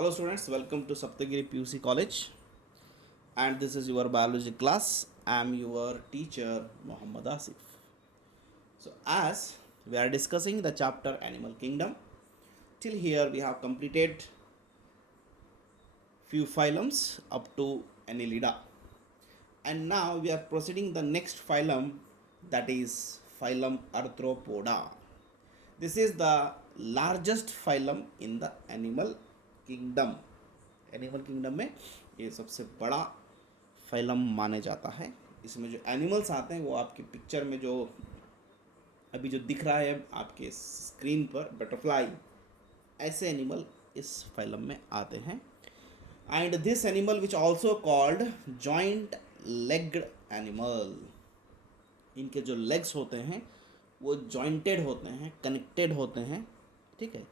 Hello students, welcome to Saptagiri PUC College, and this is your biology class. I am your teacher Muhammad Asif. So as we are discussing the chapter Animal Kingdom, till here we have completed few phylums up to Annelida, and now we are proceeding the next phylum, that is phylum Arthropoda. This is the largest phylum in the animal kingdom. Animal kingdom में ये सबसे बड़ा phylum माने जाता है। इसमें जो animals आते हैं वो आपकी पिक्चर में जो अभी जो दिख रहा है आपके स्क्रीन पर बटरफ्लाई, ऐसे एनिमल इस फाइलम में आते हैं। And this animal which also called joint legged animal, इनके जो लेग्स होते हैं वो जॉइंटेड होते हैं, कनेक्टेड होते हैं। ठीक है,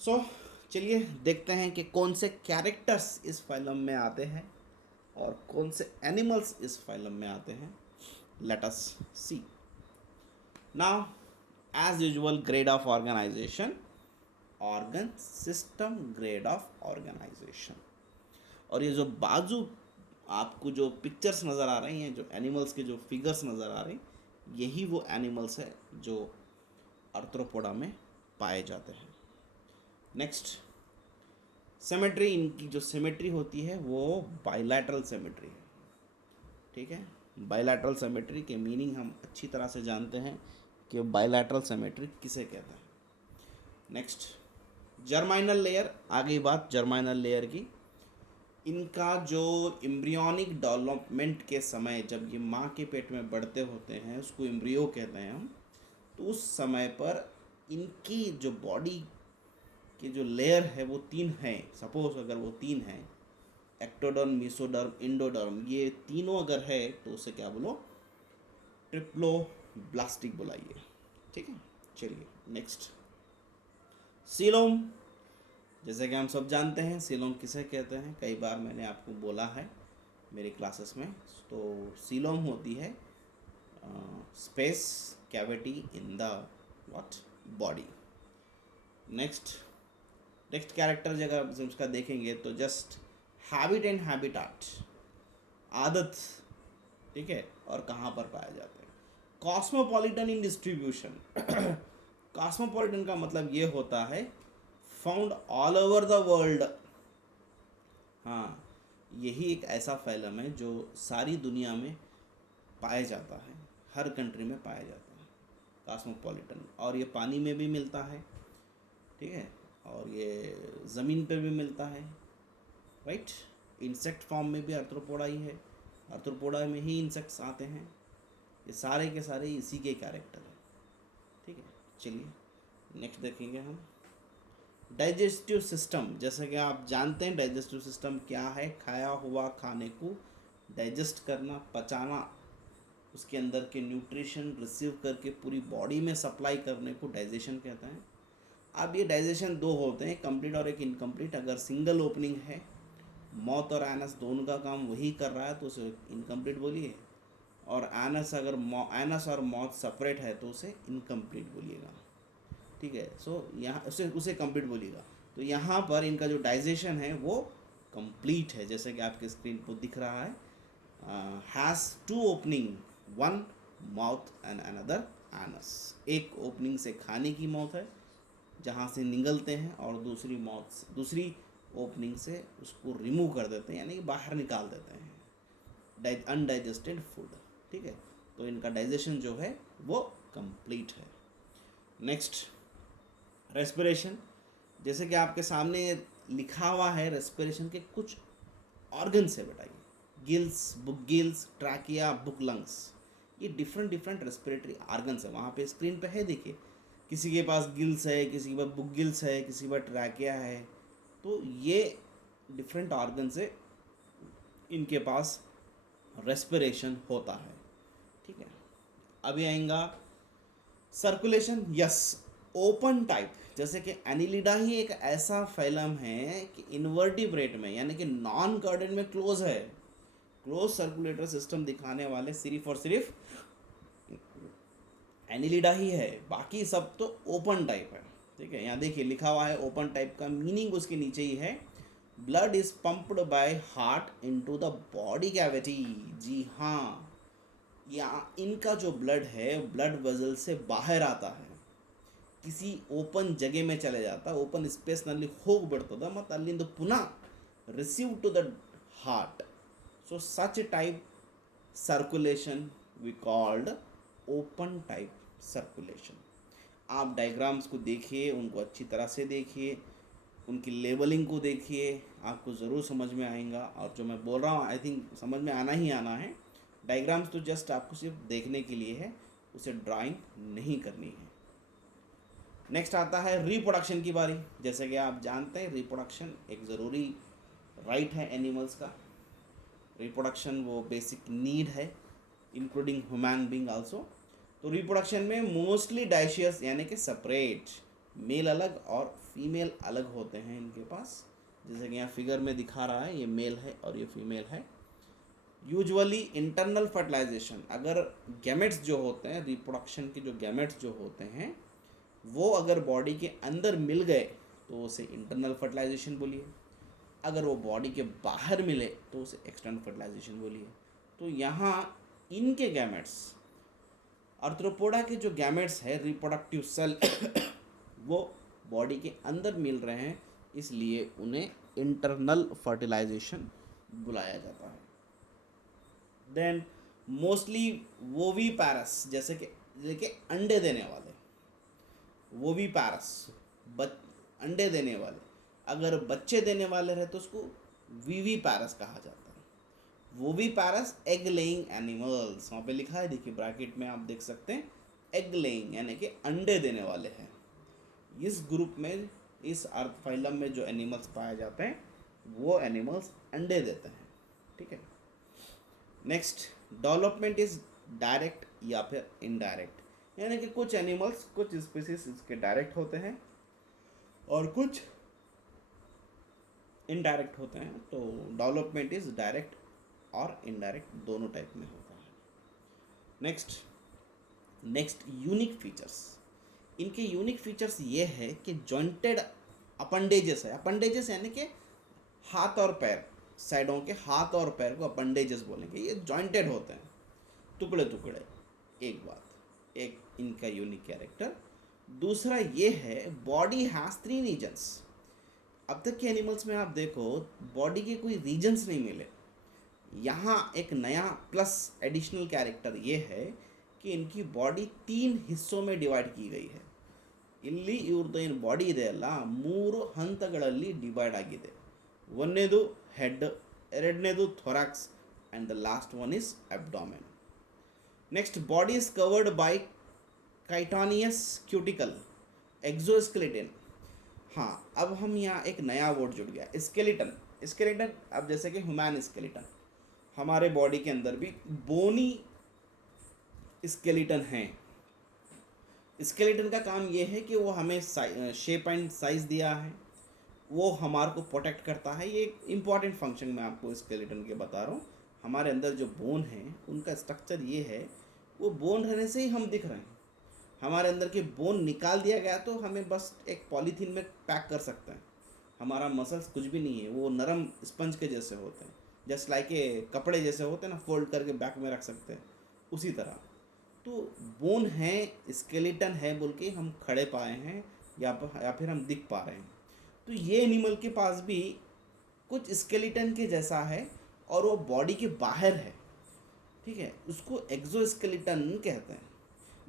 सो चलिए देखते हैं कि कौन से कैरेक्टर्स इस फाइलम में आते हैं और कौन से एनिमल्स इस फाइलम में आते हैं। Let us see now. As usual, grade of organisation, organ system grade of organisation. और ये जो बाजू आपको जो पिक्चर्स नज़र आ रही हैं, जो एनिमल्स के जो फिगर्स नज़र आ रहे हैं, यही वो एनिमल्स है जो आर्थ्रोपोडा में पाए जाते हैं। Next, symmetry. इनकी जो सिमेट्री होती है वो बाइलैटरल सिमेट्री है। ठीक है, बाइलैटरल सिमेट्री के मीनिंग हम अच्छी तरह से जानते हैं कि बाइलैटरल सिमेट्री किसे कहते हैं। Next, जर्माइनल layer. आ गई बात जर्माइनल लेयर की। इनका जो एम्ब्रियोनिक डेवलपमेंट के समय, जब ये माँ के पेट में बढ़ते होते हैं, उसको एम्ब्रियो कहते हैं हम, तो उस समय पर इनकी जो बॉडी की जो लेयर है वो 3 है। सपोज अगर वो 3 है, एक्टोडर्म, मेसोडर्म, इंडोडर्म, ये तीनों अगर है तो उसे क्या बोलो, ट्रिप्लोब्लास्टिक बुलाइए। ठीक है, चलिए नेक्स्ट, सीलोम। जैसे कि हम सब जानते हैं सीलोम किसे कहते हैं, कई बार मैंने आपको बोला है मेरी क्लासेस में। तो सीलोम होती है space cavity in the what body. Next character जगह उसका देखेंगे तो जस्ट हैबिट एंड हैबिटाट, आदत। ठीक है, और कहाँ पर पाया जाता है। कॉस्मोपॉलिटन इन डिस्ट्रीब्यूशन। कॉस्मोपॉलिटन का मतलब ये होता है found all over the world. हाँ, यही एक ऐसा फैलम है जो सारी दुनिया में पाया जाता है, हर कंट्री में पाया जाता है कॉस्मोपॉलिटन। और ये पानी में भी मिलता है, ठीक है, और ये ज़मीन पर भी मिलता है, राइट। इंसेक्ट फॉर्म में भी आर्थ्रोपोडा ही है, आर्थ्रोपोडा में ही इंसेक्ट्स आते हैं। ये सारे के सारे इसी के कैरेक्टर हैं। ठीक है, चलिए नेक्स्ट देखेंगे हम डाइजेस्टिव सिस्टम। जैसे कि आप जानते हैं डाइजेस्टिव सिस्टम क्या है, खाया हुआ खाने को डाइजेस्ट करना, पचाना, उसके अंदर के न्यूट्रिशन रिसीव करके पूरी बॉडी में सप्लाई करने को डाइजेशन कहते हैं। अब ये डाइजेशन 2 होते हैं, कंप्लीट और एक इनकम्प्लीट। अगर सिंगल ओपनिंग है, माउथ और एनस दोनों का काम वही कर रहा है तो उसे इनकम्प्लीट बोलिए, और एनस अगर एनस और माउथ सेपरेट है तो उसे इनकम्प्लीट बोलिएगा। ठीक है, सो यहाँ उसे कंप्लीट बोलिएगा। तो यहाँ पर इनका जो डाइजेशन है वो कंप्लीट है, जैसे कि आपके स्क्रीन पर दिख रहा है। Has 2 opening, 1 mouth and another anus. एक ओपनिंग से खाने की माउथ है जहाँ से निगलते हैं, और दूसरी ओपनिंग से उसको रिमूव कर देते हैं, यानी कि बाहर निकाल देते हैं अनडाइजेस्टेड फूड। ठीक है, तो इनका डाइजेशन जो है वो कंप्लीट है। Next, respiration. जैसे कि आपके सामने लिखा हुआ है, रेस्पिरेशन के कुछ ऑर्गन्स है बताइए। Gills, book gills, trachea, book lungs, ये डिफरेंट रेस्पिरेटरी ऑर्गन्स है। वहाँ पे स्क्रीन पे है, देखिए, किसी के पास गिल्स है, किसी के पास बुक गिल्स है, किसी के पास ट्रैकिया है। तो ये डिफरेंट ऑर्गन्स है, इनके पास रेस्पिरेशन होता है। ठीक है, अभी आएगा सर्कुलेशन। Yes, open type. जैसे कि एनिलिडा ही एक ऐसा फैलम है कि इन्वर्टिब्रेट में, यानी कि नॉन कॉर्डेड में क्लोज है। क्लोज सर्कुलेटरी सिस्टम दिखाने वाले सिर्फ और सिर्फ एनिलिडा ही है, बाकी सब तो ओपन टाइप है। ठीक है, यहाँ देखिए लिखा हुआ है ओपन टाइप का मीनिंग उसके नीचे ही है, blood is pumped by heart into the body cavity. जी हाँ, यहाँ इनका जो ब्लड है ब्लड वेजल से बाहर आता है, किसी ओपन जगह में चले जाता, ओपन स्पेस ನಲ್ಲಿ ಹೋಗ್ಬಿಡ್ತದ ಮತ್ತು ಅಲ್ಲಿಂದ ಪುನಃ receive to the heart. So such type circulation we called open type circulation. आप डायग्राम्स को देखिए, उनको अच्छी तरह से देखिए, उनकी लेबलिंग को देखिए, आपको ज़रूर समझ में आएगा. और जो मैं बोल रहा हूँ आई थिंक समझ में आना ही आना है. डायग्राम्स तो जस्ट आपको सिर्फ देखने के लिए है, उसे ड्राइंग नहीं करनी है. नेक्स्ट आता है रिप्रोडक्शन की बारी. जैसे कि आप जानते हैं रिप्रोडक्शन एक ज़रूरी राइट है एनिमल्स का. रिप्रोडक्शन वो बेसिक नीड है इंक्लूडिंग ह्यूमन बीइंग आल्सो. तो रिप्रोडक्शन में मोस्टली डाइशियस यानी कि सेपरेट, मेल अलग और फीमेल अलग होते हैं इनके पास. जैसे कि यहाँ फिगर में दिखा रहा है, ये मेल है और ये फीमेल है. यूजुअली इंटरनल फर्टिलाइजेशन, अगर गैमेट्स जो होते हैं रिप्रोडक्शन के जो गैमेट्स जो होते हैं वो अगर बॉडी के अंदर मिल गए तो उसे इंटरनल फर्टिलाइजेशन बोलिए. अगर वो बॉडी के बाहर मिले तो उसे एक्सटर्नल फर्टिलाइजेशन बोलिए. तो यहाँ इनके गैमेट्स, आर्थ्रोपोडा के जो गैमेट्स है रिप्रोडक्टिव सेल वो बॉडी के अंदर मिल रहे हैं, इसलिए उन्हें इंटरनल फर्टिलाइजेशन बुलाया जाता है. देन मोस्टली वोविपैरस, जैसे कि अंडे देने वाले, वोविपैरस अंडे देने वाले, अगर बच्चे देने वाले रहे तो उसको विविपैरस कहा जाता है. वोविपैरस एग लेइंग एनिमल्स, वहाँ पे लिखा है देखिए ब्रैकेट में आप देख सकते हैं, एग लेइंग यानी कि अंडे देने वाले हैं. इस ग्रुप में, इस आर्थ्रोफाइलम में जो एनिमल्स पाए जाते हैं वो एनिमल्स अंडे देते हैं. ठीक है. नेक्स्ट, डेवलपमेंट इज डायरेक्ट या फिर इनडायरेक्ट, यानी कि कुछ एनिमल्स, कुछ स्पीसीज इसके डायरेक्ट होते हैं और कुछ इनडायरेक्ट होते हैं. तो डेवलपमेंट इज डायरेक्ट और इनडायरेक्ट दोनों टाइप में होता है. Next unique features. इनके यूनिक फीचर्स ये है कि जॉइंटेड अपेंडेजेस है. अपेंडेजेस यानी कि हाथ और पैर, साइडों के हाथ और पैर को अपेंडेजेस बोलेंगे. ये जॉइंटेड होते हैं, टुकड़े टुकड़े. एक बात, एक इनका यूनिक कैरेक्टर. दूसरा ये है बॉडी हैज़ 3 रीजन्स. अब तक के एनिमल्स में आप देखो बॉडी के कोई रीजन्स नहीं मिले. यहाँ एक नया प्लस एडिशनल कैरेक्टर ये है कि इनकी बॉडी 3 हिस्सों में डिवाइड की गई है. ಇಲ್ಲಿ ಇವ್ರದ್ದು ಏನು ಬಾಡಿ ಇದೆ ಅಲ್ಲ 3 ಹಂತಗಳಲ್ಲಿ ಡಿವೈಡ್ ಆಗಿದೆ. ಒಂದನೇದು ಹೆಡ್, ಎರಡನೇದು thorax and the last one is abdomen. Next, body is covered by chitinous cuticle exoskeleton. हाँ, अब हम यहाँ एक नया वर्ड जुड़ गया, स्केलेटन. स्केलेटन, अब जैसे कि ह्यूमन स्केलेटन, हमारे बॉडी के अंदर भी बोनी स्केलेटन है. स्केलेटन का काम ये है कि वो हमें शेप एंड साइज दिया है, वो हमारे को प्रोटेक्ट करता है. ये एक इम्पॉर्टेंट फंक्शन मैं आपको स्केलेटन के बता रहा हूँ. हमारे अंदर जो बोन है उनका स्ट्रक्चर ये है, वो बोन रहने से ही हम दिख रहे हैं. हमारे अंदर के बोन निकाल दिया गया तो हमें बस एक पॉलीथीन में पैक कर सकते हैं. हमारा मसल्स कुछ भी नहीं है, वो नरम स्पंज के जैसे होते हैं, जस्ट लाइक के कपड़े जैसे होते हैं ना, फोल्ड करके बैक में रख सकते हैं, उसी तरह. तो बोन है, स्केलेटन है बोल के हम खड़े पाए हैं या फिर हम दिख पा रहे हैं. तो ये एनिमल के पास भी कुछ स्केलेटन के जैसा है और वो बॉडी के बाहर है. ठीक है, उसको एक्सोस्केलेटन कहते हैं.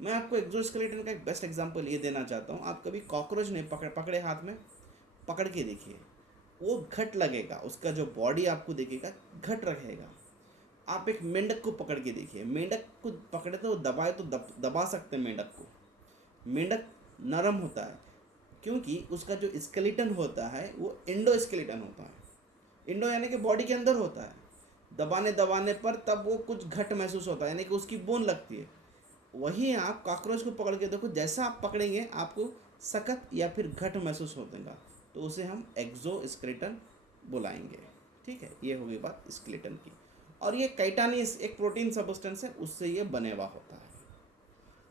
मैं आपको एक्सोस्केलेटन का एक बेस्ट एग्जांपल ये देना चाहता हूँ. आप कभी कॉकरोच ने पकड़े हाथ में, पकड़ के देखिए, वो घट लगेगा, उसका जो बॉडी आपको दिखेगा घट रहेगा. आप एक मेंढक को पकड़ के देखिए, मेंढक को पकड़े तो दबाए तो दबा सकते हैं मेंढक को. मेंढक नरम होता है क्योंकि उसका जो स्केलेटन होता है वो इंडोस्केलेटन होता है. इंडो यानी कि बॉडी के अंदर होता है. दबाने पर तब वो कुछ घट महसूस होता है, यानी कि उसकी बोन लगती है. वही आप कॉकरोच को पकड़ के देखो, जैसा आप पकड़ेंगे आपको सख्त या फिर घट महसूस होगा, तो उसे हम एक्सोस्केलेटन बुलाएंगे. ठीक है, ये हो गई बात स्केलेटन की. और ये काइटानियस एक प्रोटीन सब्सटेंस है, उससे ये बने हुआ होता है.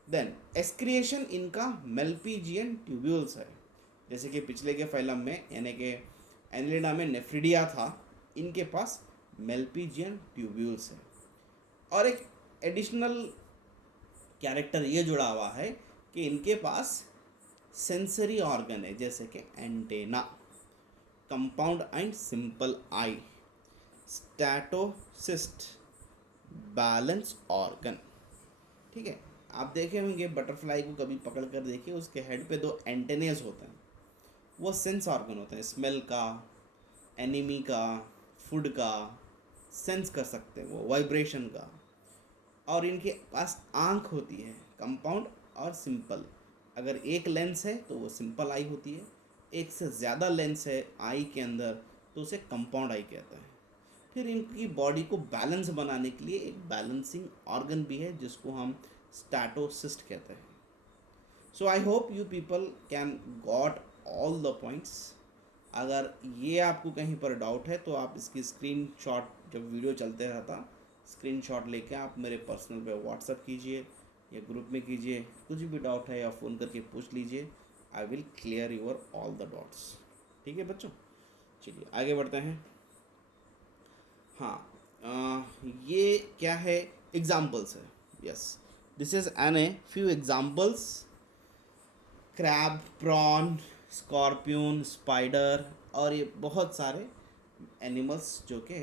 देन एक्सक्रिएशन इनका मेल्पीजियन ट्यूब्यूल्स है. जैसे कि पिछले के फाइलम में यानी कि एनिलिडा में नेफ्रिडिया था, इनके पास मेल्पिजियन ट्यूब्यूल्स है। और एक एडिशनल कैरेक्टर ये जुड़ा हुआ है कि इनके पास सेंसरी ऑर्गन है, जैसे कि antenna, compound and simple I, statocyst, balance organ. ठीक है, आप देखे होंगे बटरफ्लाई को कभी पकड़ कर देखिए, उसके हेड पे 2 एंटेनेस होते हैं, वो सेंस ऑर्गन होते हैं, स्मेल का, एनिमी का, फूड का सेंस कर सकते हैं वो, वाइब्रेशन का। और इनके पास आँख होती है, कंपाउंड और सिंपल। अगर एक लेंस है तो वो सिंपल आई होती है, एक से ज़्यादा लेंस है आई के अंदर तो उसे कंपाउंड आई कहता है। फिर इनकी बॉडी को बैलेंस बनाने के लिए एक बैलेंसिंग ऑर्गन भी है जिसको हम स्टैटोसिस्ट कहते हैं। So I hope you people can got all the points. अगर ये आपको कहीं पर डाउट है तो आप इसकी स्क्रीनशॉट, जब वीडियो चलते रहता स्क्रीनशॉट लेके आप मेरे पर्सनल पे व्हाट्सअप कीजिए या ग्रुप में कीजिए, कुछ भी डाउट है या फ़ोन करके पूछ लीजिए, I will clear your all the doubts. ठीक है बच्चों, चलिए आगे बढ़ते हैं। हाँ, ये क्या है, एग्जाम्पल्स है। Yes, this is an a few examples, crab, prawn, scorpion, spider, और ये बहुत सारे एनिमल्स जो कि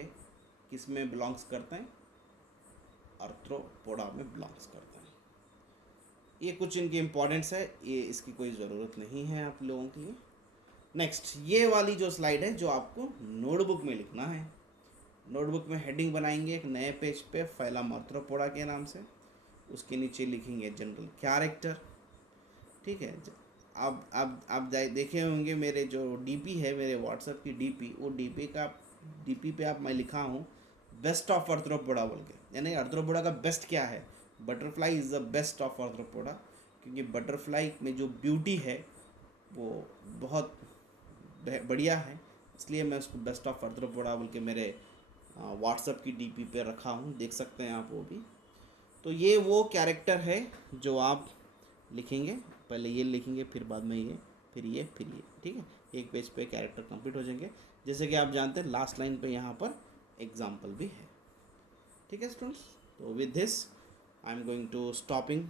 किस में बिलोंग्स करते हैं, आर्थ्रोपोडा में बिलोंग्स करते हैं। ये कुछ इनकी इम्पोर्टेंस है, ये इसकी कोई ज़रूरत नहीं है आप लोगों के लिए। नेक्स्ट, ये वाली जो स्लाइड है जो आपको नोटबुक में लिखना है, नोटबुक में हेडिंग बनाएंगे एक नए पेज पे, फाइलम आर्थ्रोपोडा के नाम से, उसके नीचे लिखेंगे जनरल कैरेक्टर। ठीक है, आप देखे होंगे मेरे जो डीपी है, मेरे व्हाट्सएप की डीपी, वो डीपी पे आप मैं लिखा हूँ बेस्ट ऑफ आर्थ्रोपोडा बोल के, यानी आर्थ्रोपोडा का बेस्ट क्या है, butterfly is the best of arthropoda, क्योंकि बटरफ्लाई में जो ब्यूटी है वो बहुत बढ़िया है, इसलिए मैं उसको बेस्ट ऑफ आर्थ्रोपोडा बोल के मेरे व्हाट्सएप की डीपी पे रखा हूँ, देख सकते हैं आप वो भी। तो ये वो कैरेक्टर है जो आप लिखेंगे, पहले ये लिखेंगे, फिर बाद में ये, फिर ये, फिर ये। ठीक है, एक पेज पे कैरेक्टर कंप्लीट हो जाएंगे। जैसे कि आप जानते हैं लास्ट लाइन पे यहाँ पर एग्जाम्पल भी है। ठीक है स्टूडेंट्स, तो with this I am going to stopping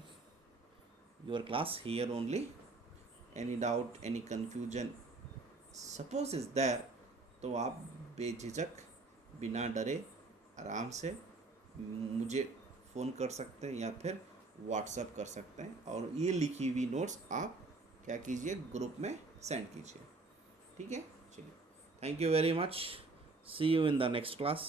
your class here only. Any doubt, any confusion suppose is there, तो आप बेझिझक बिना डरे आराम से मुझे फ़ोन कर सकते हैं या फिर व्हाट्सएप कर सकते हैं, और ये लिखी हुई नोट्स आप क्या कीजिए, ग्रुप में सेंड कीजिए। ठीक है, चलिए, thank you very much, see you in the next class.